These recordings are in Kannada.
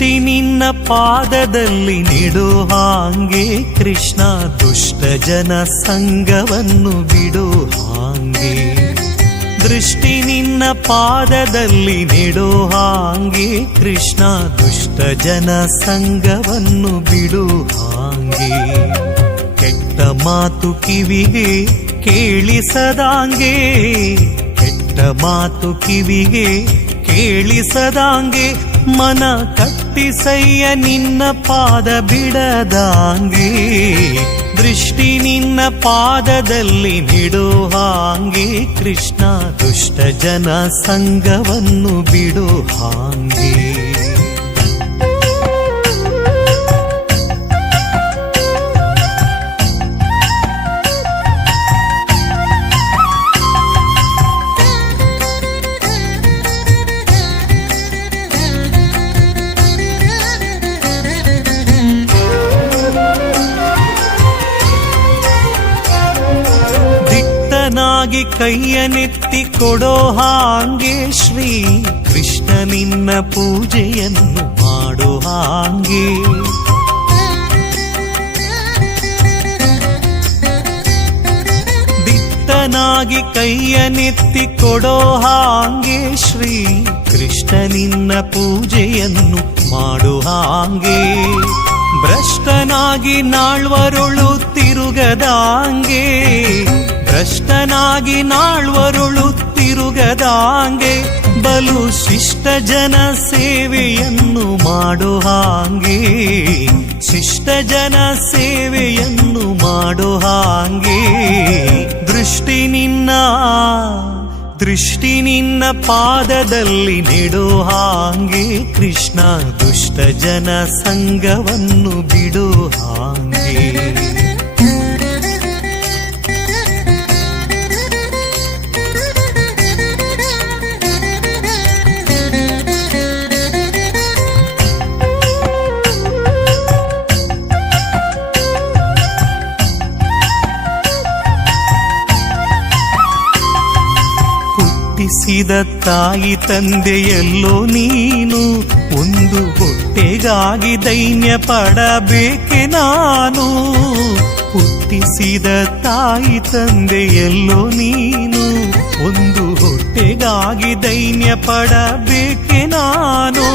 ದೃಷ್ಟಿ ನಿನ್ನ ಪಾದದಲ್ಲಿ ನಿಡು ಹಾಂಗೆ ಕೃಷ್ಣ, ದುಷ್ಟ ಜನ ಸಂಗವನ್ನು ಬಿಡು ಹಾಂಗೆ. ದೃಷ್ಟಿ ನಿನ್ನ ಪಾದದಲ್ಲಿ ನಿಡು ಹಾಂಗೆ ಕೃಷ್ಣ, ದುಷ್ಟ ಜನ ಸಂಗವನ್ನು ಬಿಡು ಹಾಂಗೆ. ಕೆಟ್ಟ ಮಾತು ಕಿವಿಗೆ ಕೇಳಿಸದಾಂಗೆ, ಕೆಟ್ಟ ಮಾತು ಕಿವಿಗೆ ಕೇಳಿಸದಾಂಗೆ, ಮನ ಕಟ್ಟಿಸಯ್ಯ ನಿನ್ನ ಪಾದ ಬಿಡದಾಂಗೆ. ದೃಷ್ಟಿ ನಿನ್ನ ಪಾದದಲ್ಲಿ ನಿಡು ಹಾಂಗೆ ಕೃಷ್ಣ, ದುಷ್ಟ ಜನ ಸಂಗವನ್ನು ಬಿಡು ಹಾಂಗೆ. ಕೈಯನೆತ್ತಿ ಕೊಡೋ ಹಾಂಗೆ ಶ್ರೀ ಕೃಷ್ಣ, ನಿನ್ನ ಪೂಜೆಯನ್ನು ಮಾಡೋ ಹಾಂಗೆ. ದಿಟ್ಟನಾಗಿ ಕೈಯನೆತ್ತಿ ಕೊಡೋ ಹಾಂಗೆ ಶ್ರೀ ಕೃಷ್ಣ, ನಿನ್ನ ಪೂಜೆಯನ್ನು ಮಾಡೋ ಹಾಂಗೆ. ಭ್ರಷ್ಟನಾಗಿ ನಾಳ್ವರುಳು ತಿರುಗದಾಂಗೆ, ಭ್ರಷ್ಟನಾಗಿ ನಾಳ್ವರುಳು ತಿರುಗದಾಂಗೆ, ಬಲು ಶಿಷ್ಟ ಜನ ಸೇವೆಯನ್ನು ಮಾಡೋ ಹಾಂಗೆ. ಶಿಷ್ಟ ಜನ ಸೇವೆಯನ್ನು ಮಾಡೋ ಹಾಂಗೆ. ದೃಷ್ಟಿ ನಿನ್ನ ಪಾದದಲ್ಲಿ ನಿಡು ಹಾಂಗೆ ಕೃಷ್ಣ, ದುಷ್ಟ ಜನ ಸಂಗವನ್ನು ಬಿಡು ಹಾಂಗೆ. ಹುಟ್ಟಿಸಿದ ತಾಯಿ ತಂದೆಯಲ್ಲೋ ನೀನು, ಒಂದು ಹೊಟ್ಟೆಗಾಗಿ ದೈನ್ಯ ಪಡಬೇಕೆ ನಾನು. ಹುಟ್ಟಿಸಿದ ತಾಯಿ ತಂದೆಯಲ್ಲೋ ನೀನು, ಒಂದು ಹೊಟ್ಟೆಗಾಗಿ ದೈನ್ಯ ಪಡಬೇಕೆ ನಾನು.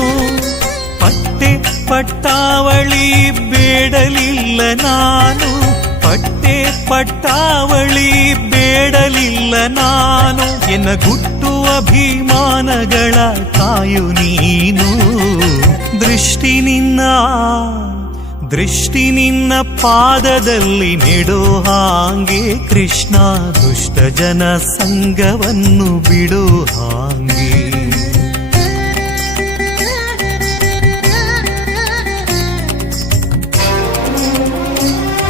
ಪಟ್ಟೆ ಪಟ್ಟಾವಳಿ ಬೇಡಲಿಲ್ಲ ನಾನು, ಪಟ್ಟೆ ಪಟ್ಟಾವಳಿ ಬೇಡಲಿಲ್ಲ ನಾನು. ಎನ್ನ ಗುಟ್ಟು ಅಭಿಮಾನಗಳ ಕಾಯು ನೀನು. ದೃಷ್ಟಿ ನಿನ್ನ ಪಾದದಲ್ಲಿ ನಿಡು ಹಾಂಗೆ ಕೃಷ್ಣ, ದುಷ್ಟ ಜನ ಸಂಗವನ್ನು ಬಿಡು ಹಾಂಗೆ.